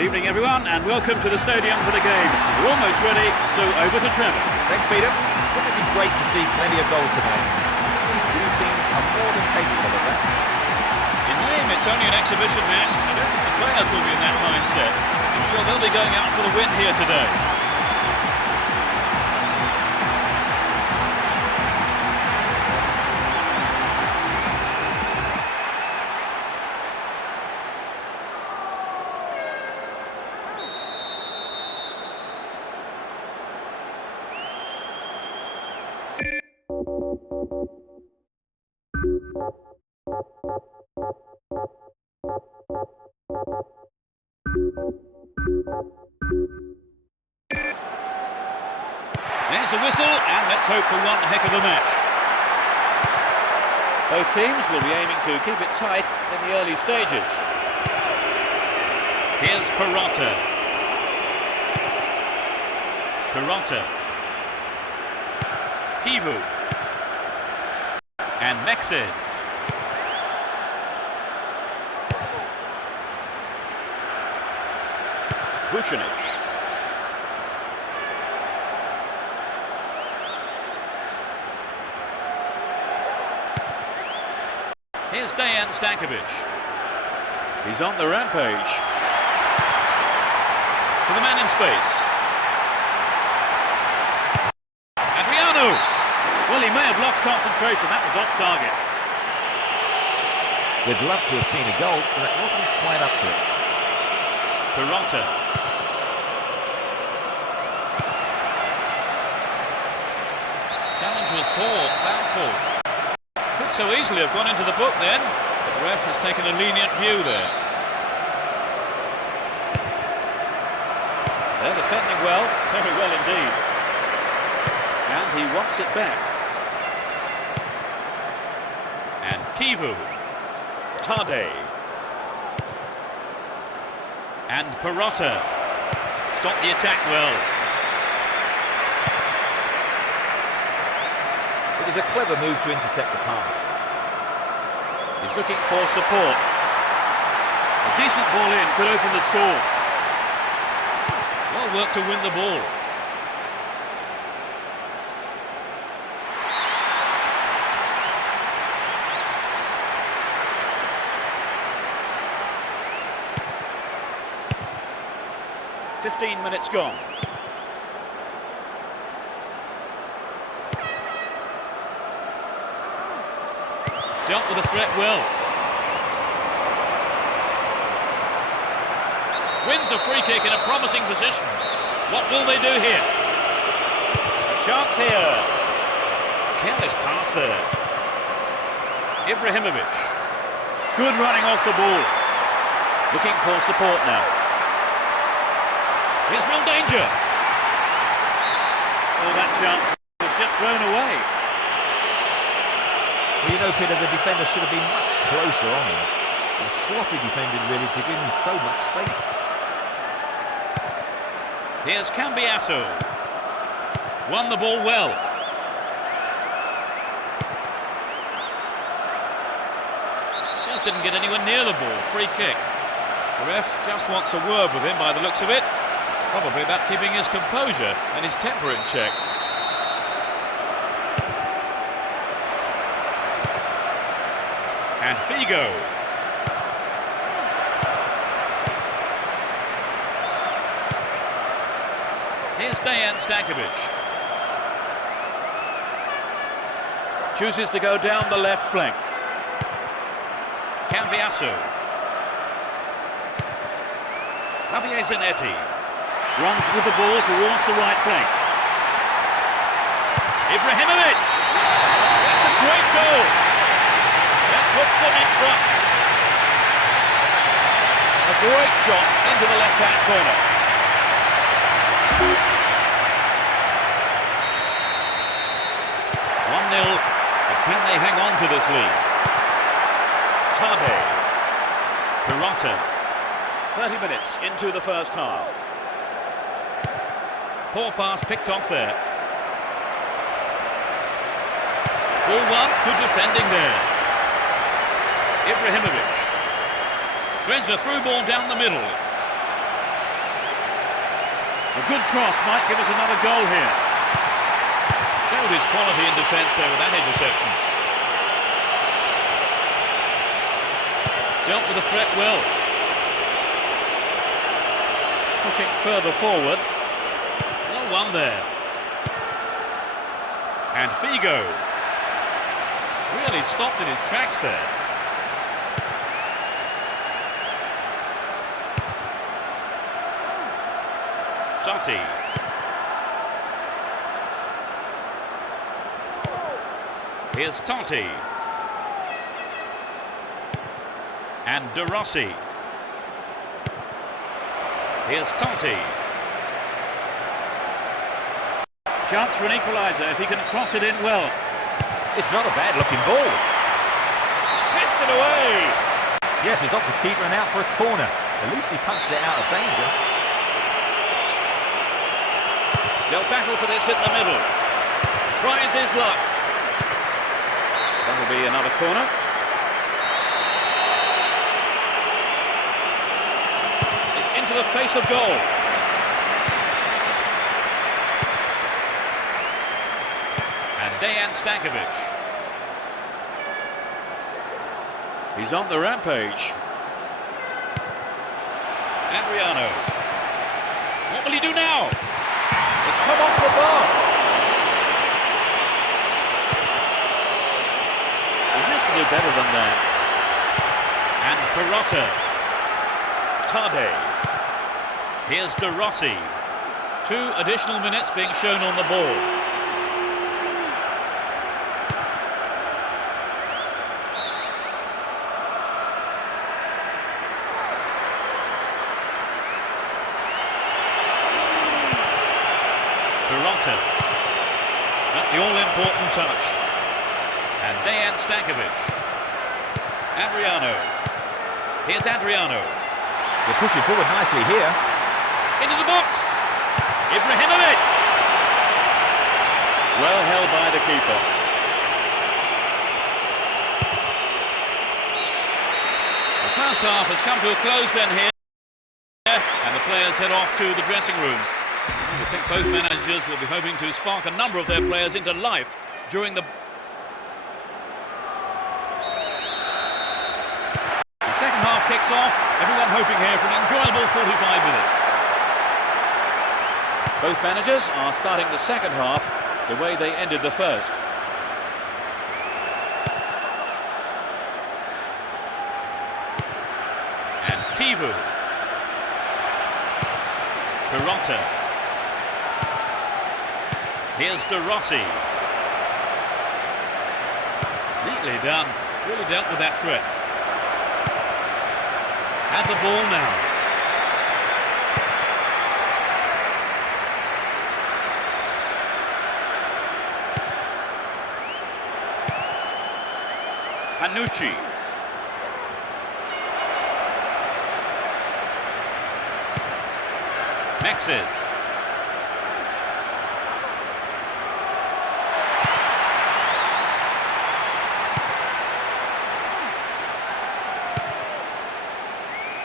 Good evening everyone and welcome to the stadium for the game. We're almost ready, so over to Trevor. Thanks Peter. Wouldn't it be great to see plenty of goals tonight? These two teams are more than capable of that. In name it's only an exhibition match. I don't think the players will be in that mindset. I'm sure they'll be going out for the win here today. There's a whistle, and let's hope for one heck of a match. Both teams will be aiming to keep it tight in the early stages. Here's Perrotta. Perrotta. Kivu. And Mexes. Vucinic. Here's Dejan Stankovic. He's on the rampage. To the man in space. Adriano! Well, he may have lost concentration. That was off target. We'd love to have seen a goal, but it wasn't quite up to it. Perrotta. Challenge was poor. Foul call. Could so easily have gone into the book then, but the ref has taken a lenient view there. They're defending well, very well indeed. And he wants it back. And Kivu. Tade. And Perrotta. Stop the attack well. It was a clever move to intercept the pass. He's looking for support. A decent ball in could open the score. Well worked to win the ball. "15 minutes gone. Dealt with the threat well. Wins a free kick in a promising position. What will they do here? A chance here. Careless pass there. Ibrahimovic. Good running off the ball. Looking for support now. Here's real danger. Oh, that chance was just thrown away. Well, you know, Peter, the defender should have been much closer on him. Sloppy defending really to give him so much space. Here's Cambiasso. Won the ball well. Just didn't get anywhere near the ball. Free kick. The ref just wants a word with him by the looks of it. Probably about keeping his composure and his temper in check. And Figo. Here's Dejan Stankovic. Chooses to go down the left flank. Cambiasso. Javier Zanetti runs with the ball towards the right flank. Ibrahimovic. That's a great goal. That puts them in front. A great shot into the left-hand corner. 1-0, but can they hang on to this lead? Tade. Perrotta. 30 minutes into the first half. Poor pass picked off there. Ball one, good defending there. Ibrahimovic. Threads a through ball down the middle. A good cross might give us another goal here. Showed his quality in defence there with that interception. Dealt with the threat well. Pushing further forward. No one there. And Figo. Really stopped in his tracks there. Totti. Here's Totti. And De Rossi. Here's Totti. Chance for an equaliser if he can cross it in well. It's not a bad looking ball. Fisted away. Yes, he's off the keeper and out for a corner. At least he punched it out of danger. They'll battle for this in the middle. Tries his luck. That'll be another corner. It's into the face of goal. And Dejan Stankovic. He's on the rampage. Adriano. What will he do now? It's come off the bar. He has to do better than that. And Perrotta. Tade. Here's De Rossi. 2 additional minutes being shown on the ball. Perrotta. Not the all-important touch. And Dejan Stankovic. Adriano. Here's Adriano. They're pushing forward nicely here. Into the box. Ibrahimovic. Well held by the keeper. The first half has come to a close then here. And the players head off to the dressing rooms. I think both managers will be hoping to spark a number of their players into life during the second half kicks off. Everyone hoping here for an enjoyable 45 minutes. Both managers are starting the second half the way they ended the first. And Kivu. Perrotta. Here's De Rossi. Neatly done. Really dealt with that threat. Had the ball now. Panucci. Mexes.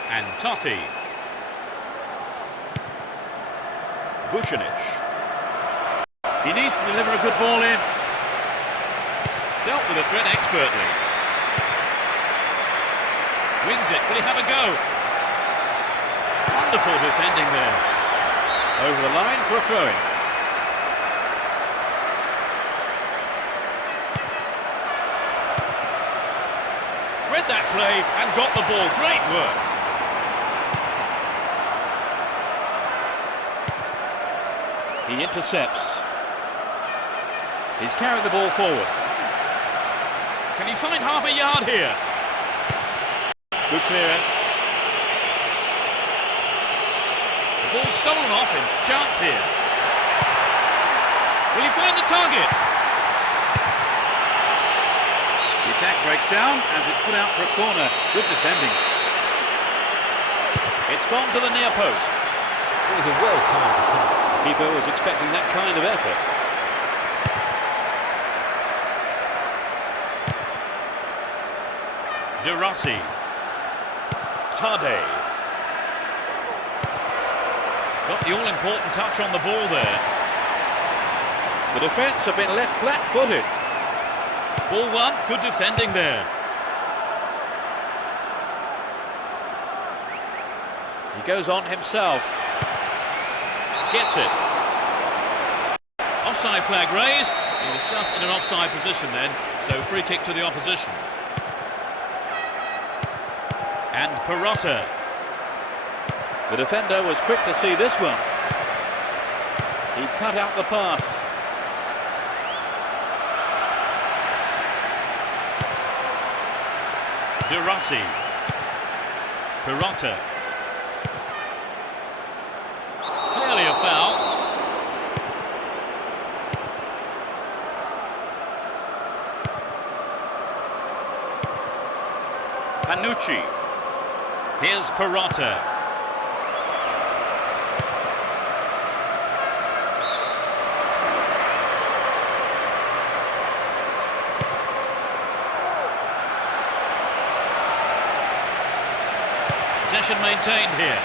And Totti. Vucinic. He needs to deliver a good ball in. Dealt with the threat expertly. Wins it. Will he have a go? Wonderful defending there. Over the line for a throw-in. Read that play and got the ball. Great work. He intercepts. He's carried the ball forward. Can he find half a yard here? Good clearance. The ball stolen off him. Chance here. Will he find the target? The attack breaks down as it's put out for a corner. Good defending. It's gone to the near post. It was a well-timed attack. The keeper was expecting that kind of effort. De Rossi. Tade. Got the all-important touch on the ball there. The defence have been left flat-footed. Ball one, good defending there. He goes on himself. Gets it. Offside flag raised. He was just in an offside position then, so free kick to the opposition. And Perotta. The defender was quick to see this one. He cut out the pass. De Rossi. Perotta. Clearly a foul. Panucci. Here's Perotta. Possession maintained here.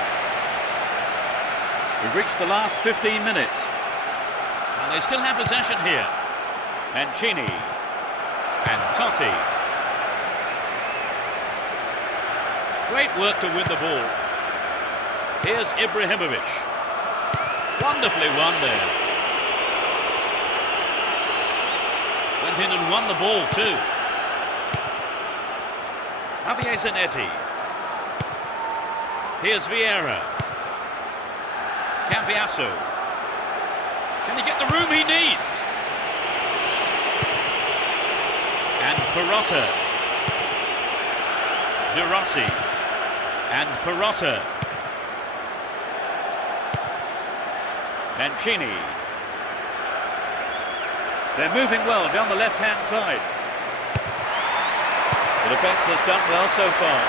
We've reached the last 15 minutes. And they still have possession here. Mancini. And Totti. Great work to win the ball. Here's Ibrahimovic. Wonderfully won there. Went in and won the ball too. Javier Zanetti. Here's Vieira. Cambiasso. Can he get the room he needs? And Perotta. De Rossi. And Perotta. Mancini. They're moving well down the left-hand side. The defence has done well so far.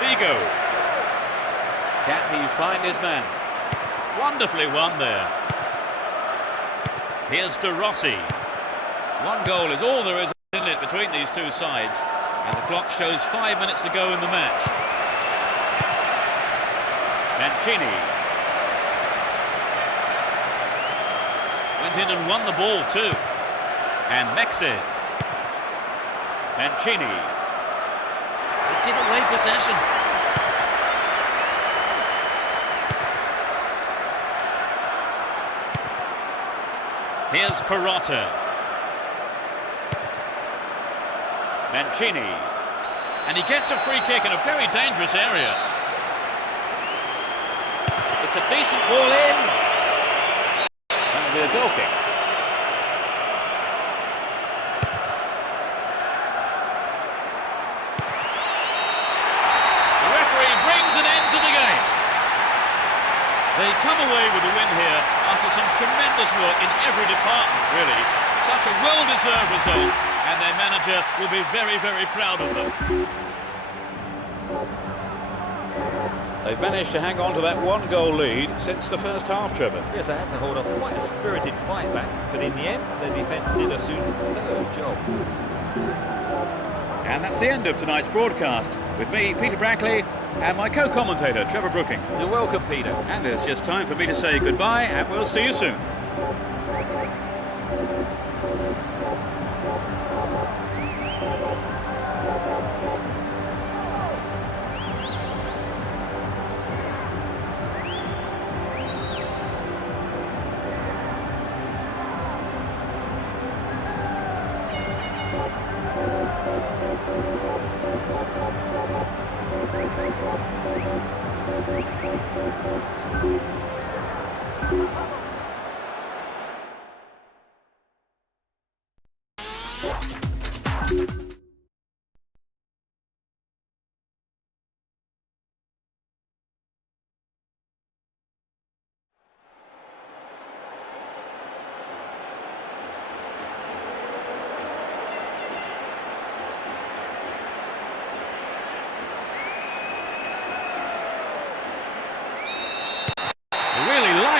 Figo. Can he find his man? Wonderfully won there. Here's De Rossi. One goal is all there is in it between these two sides. And the clock shows 5 minutes to go in the match. Mancini. Went in and won the ball too. And Mexes. Mancini. They give away possession. Here's Perotta. Mancini. And he gets a free kick in a very dangerous area. It's a decent ball in. And it'll be a goal kick. The referee brings an end to the game. They come away with the win here after some tremendous work in every department, really. Such a well-deserved result. And their manager will be very, very proud of them. They've managed to hang on to that 1-goal lead since the first half, Trevor. Yes, they had to hold off quite a spirited fight back, but in the end, their defence did a superb job. And that's the end of tonight's broadcast. With me, Peter Brackley, and my co-commentator, Trevor Brooking. You're welcome, Peter. And it's just time for me to say goodbye, and we'll see you soon.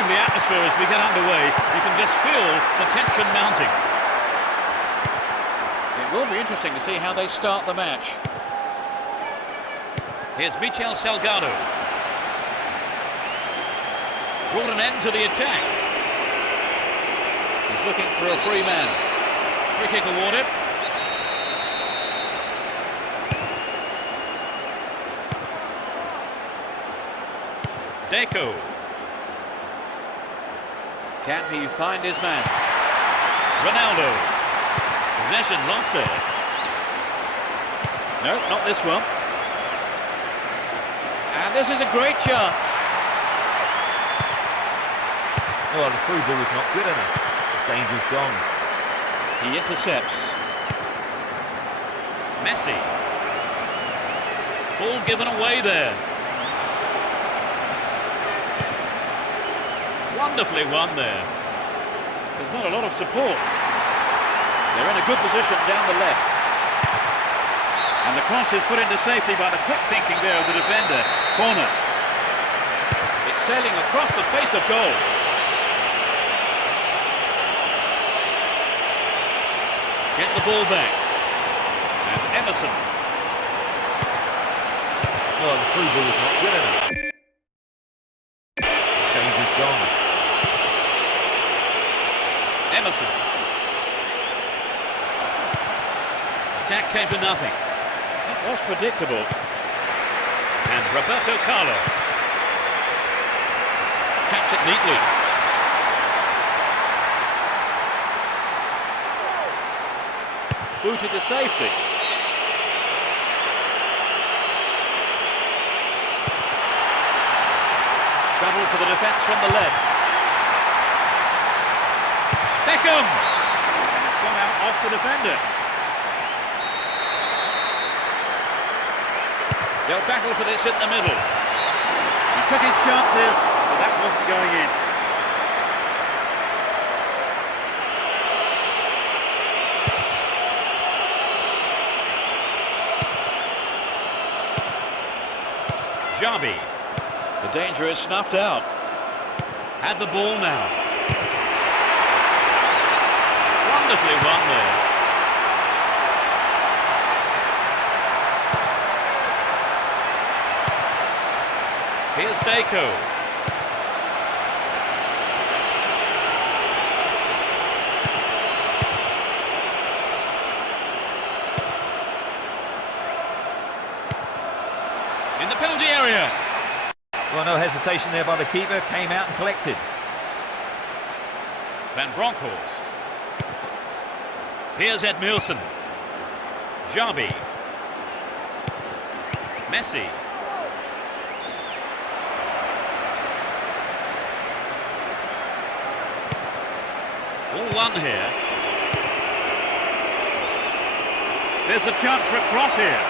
The atmosphere as we get underway, you can just feel the tension mounting. It will be interesting to see how they start the match. Here's Michel Salgado. Brought an end to the attack. He's looking for a free man. Free kick awarded. Deco. Can he find his man? Ronaldo. Possession lost there. No, not this one. And this is a great chance. Well, the through ball is not good enough. The danger's gone. He intercepts. Messi. Ball given away there. Wonderfully won there. There's not a lot of support. They're in a good position down the left. And the cross is put into safety by the quick thinking there of the defender. Corner. It's sailing across the face of goal. Get the ball back. And Emerson. Well, the through ball is not good enough. Danger's gone. Emerson. Attack came to nothing. That was predictable. And Roberto Carlos taps it neatly. Booted to safety. Trouble for the defence from the left. Beckham! And it's gone out off the defender. They'll battle for this in the middle. He took his chances, but that wasn't going in. Xabi. The danger is snuffed out. Had the ball now. Wonderfully won there. Here's Deco. In the penalty area. Well, no hesitation there by the keeper. Came out and collected. Van Bronckhorst. Here's Edmilson. Xabi. Messi. All one here. There's a chance for a cross here.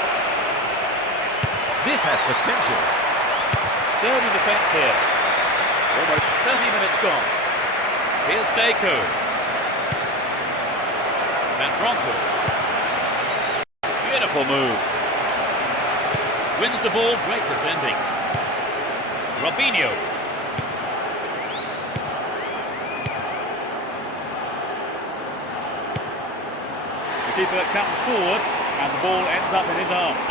This has potential. Sturdy defence here. Almost 30 minutes gone. Here's Deco. Van Bronckhorst. Beautiful move. Wins the ball, great defending. Robinho. The keeper comes forward and the ball ends up in his arms.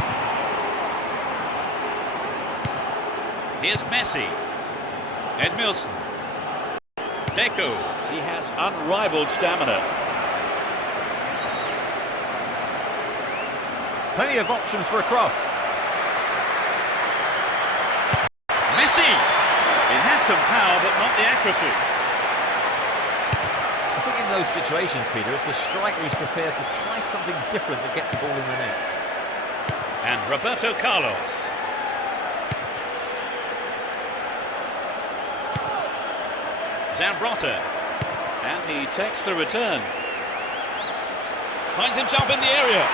Here's Messi. Edmilson. Deco. He has unrivaled stamina. Plenty of options for a cross. Messi! It had some power, but not the accuracy. I think in those situations, Peter, it's the striker who's prepared to try something different that gets the ball in the net. And Roberto Carlos. Zambrotta. And he takes the return. Finds himself in the area.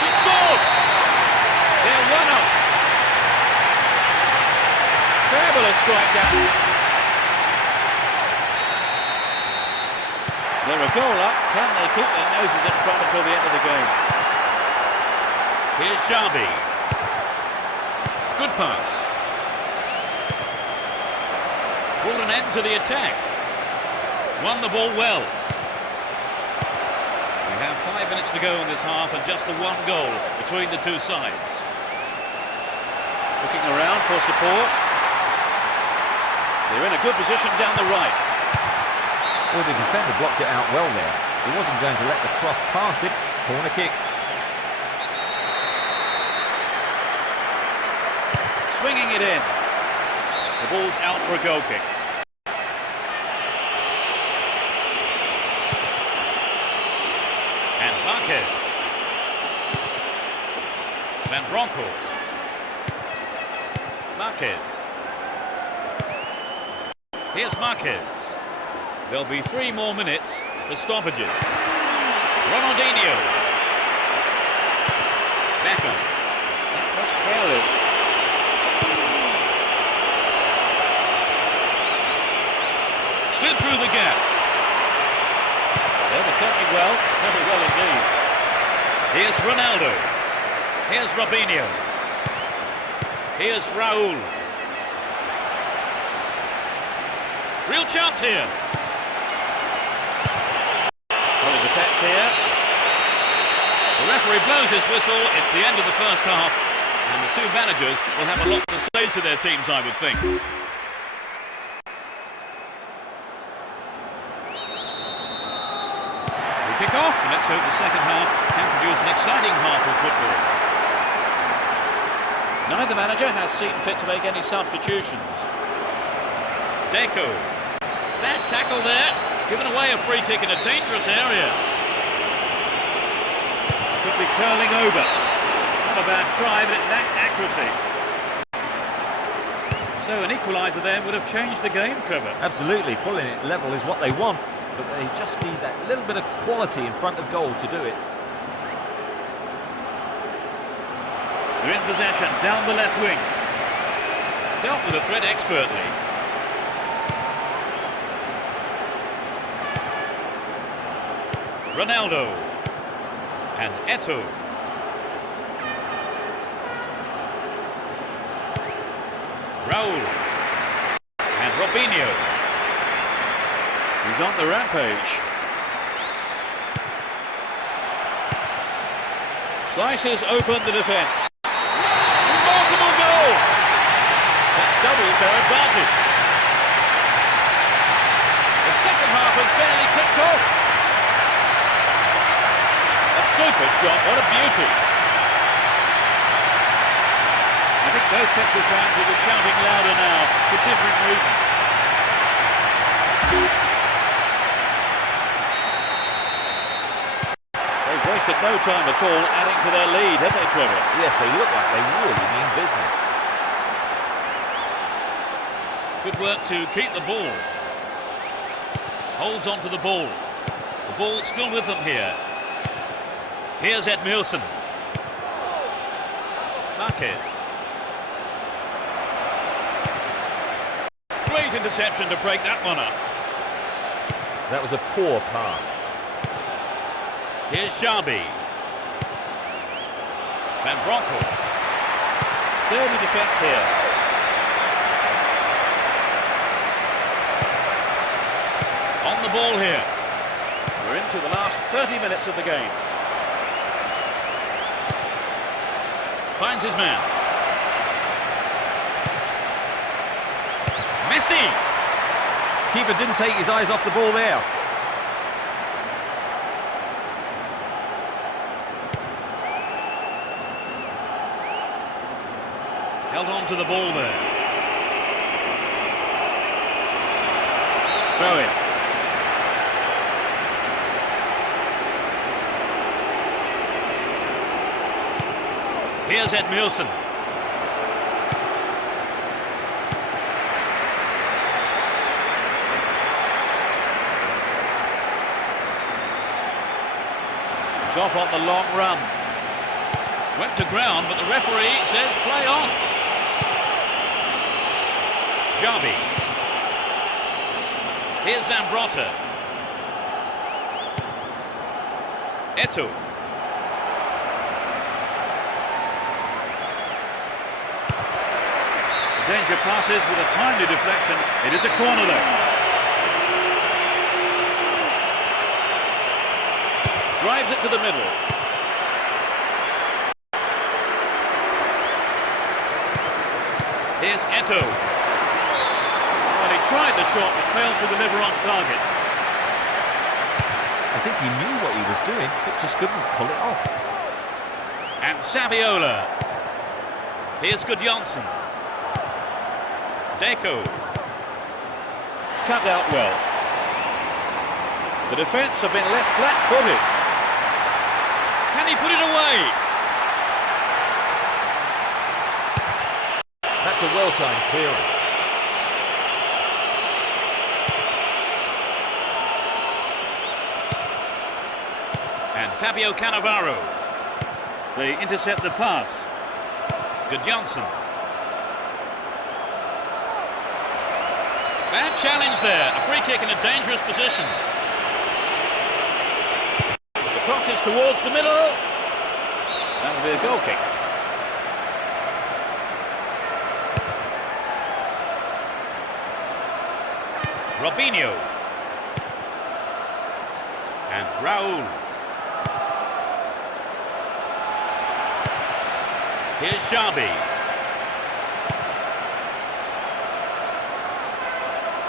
He scored! They're one up. Fabulous strike down. They're a goal up. Can they keep their noses in front until the end of the game? Here's Xabi. Good pass. Brought an end to the attack. Won the ball well. We have 5 minutes to go in this half and just the one goal between the two sides. Looking around for support. They're in a good position down the right. Well, the defender blocked it out well there. He wasn't going to let the cross past him. Corner kick. Swinging it in. The ball's out for a goal kick. And Marquez. Van Bronckhorst. Marquez. Here's Marquez. There'll be 3 more minutes for stoppages. Ronaldinho. Beckham. That was careless. Slid through the gap. They're defending well, very well indeed. Here's Ronaldo. Here's Robinho. Here's Raul. Real chance here. Solid defence here. The referee blows his whistle. It's the end of the first half. And the two managers will have a lot to say to their teams, I would think. We kick off, and let's hope the second half can produce an exciting half of football. Neither manager has seen fit to make any substitutions. Deco. Bad tackle there. Giving away a free kick in a dangerous area. Could be curling over. Not a bad try, but it lacked accuracy. So an equaliser then would have changed the game, Trevor. Absolutely. Pulling it level is what they want, but they just need that little bit of quality in front of goal to do it. They're in possession, down the left wing. Dealt with the threat expertly. Ronaldo and Eto'o. Raul and Robinho. He's on the rampage. Slices open the defence. Remarkable goal! That doubles their advantage. The second half has barely kicked off. Super shot, what a beauty. I think both sets of fans will be shouting louder now for different reasons. They've wasted no time at all adding to their lead, have they, Trevor? Yes, they look like they really mean business. Good work to keep the ball. Holds on to the ball. The ball still with them here. Here's Edmilson. Marquez. Great interception to break that one up. That was a poor pass. Here's Xabi. Van Bronckhorst. Sturdy defence here. the ball here. We're into the last 30 minutes of the game. Finds his man. Messi! Keeper didn't take his eyes off the ball there. Held on to the ball there. Throw in. Here's Edmilson. He's off on the long run. Went to ground, but the referee says play on. Xabi. Here's Zambrotta. Eto'o. Danger passes with a timely deflection. It is a corner though. Drives it to the middle. Here's Eto'o. Well, he tried the shot but failed to deliver on target. I think he knew what he was doing, but just couldn't pull it off. And Saviola. Here's Gudjohnsen. Deco. Cut out well. The defence have been left flat-footed. Can he put it away? That's a well-timed clearance. And Fabio Cannavaro. They intercept the pass. Gudjohnsen. Bad challenge there. A free kick in a dangerous position. The cross is towards the middle. That'll be a goal kick. Robinho. And Raul. Here's Xabi.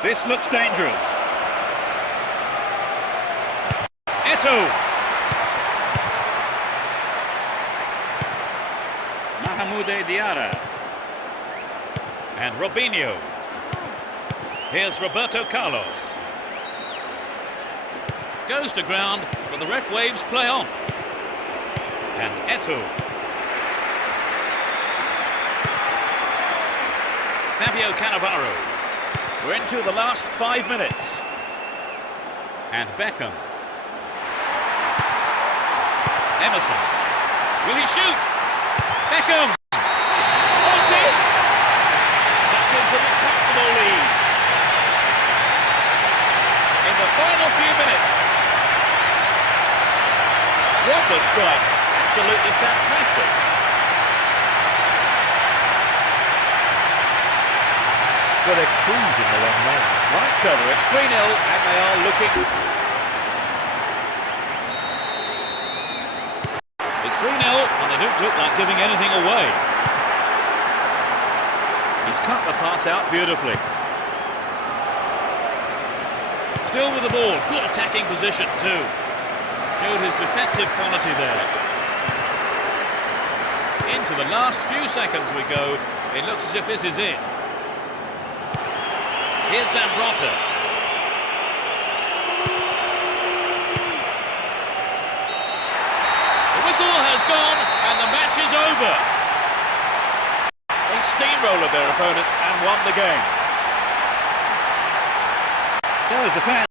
This looks dangerous. Eto'o. Mahmoud Diarra. And Robinho. Here's Roberto Carlos. Goes to ground, but the ref waves play on. And Eto'o. Fabio Cannavaro. We're into the last 5 minutes. And Beckham. Emerson. Will he shoot? Beckham! Oh, it's in! That gives him a comfortable lead. In the final few minutes. What a strike. Absolutely fantastic. Well, they're cruising along now. Right cover, it's 3-0 and they are looking... It's 3-0 and they don't look like giving anything away. He's cut the pass out beautifully. Still with the ball, good attacking position too. Showed his defensive quality there. Into the last few seconds we go. It looks as if this is it. Here's Zambrotta. The whistle has gone and the match is over. They steamrolled their opponents and won the game. So as the fans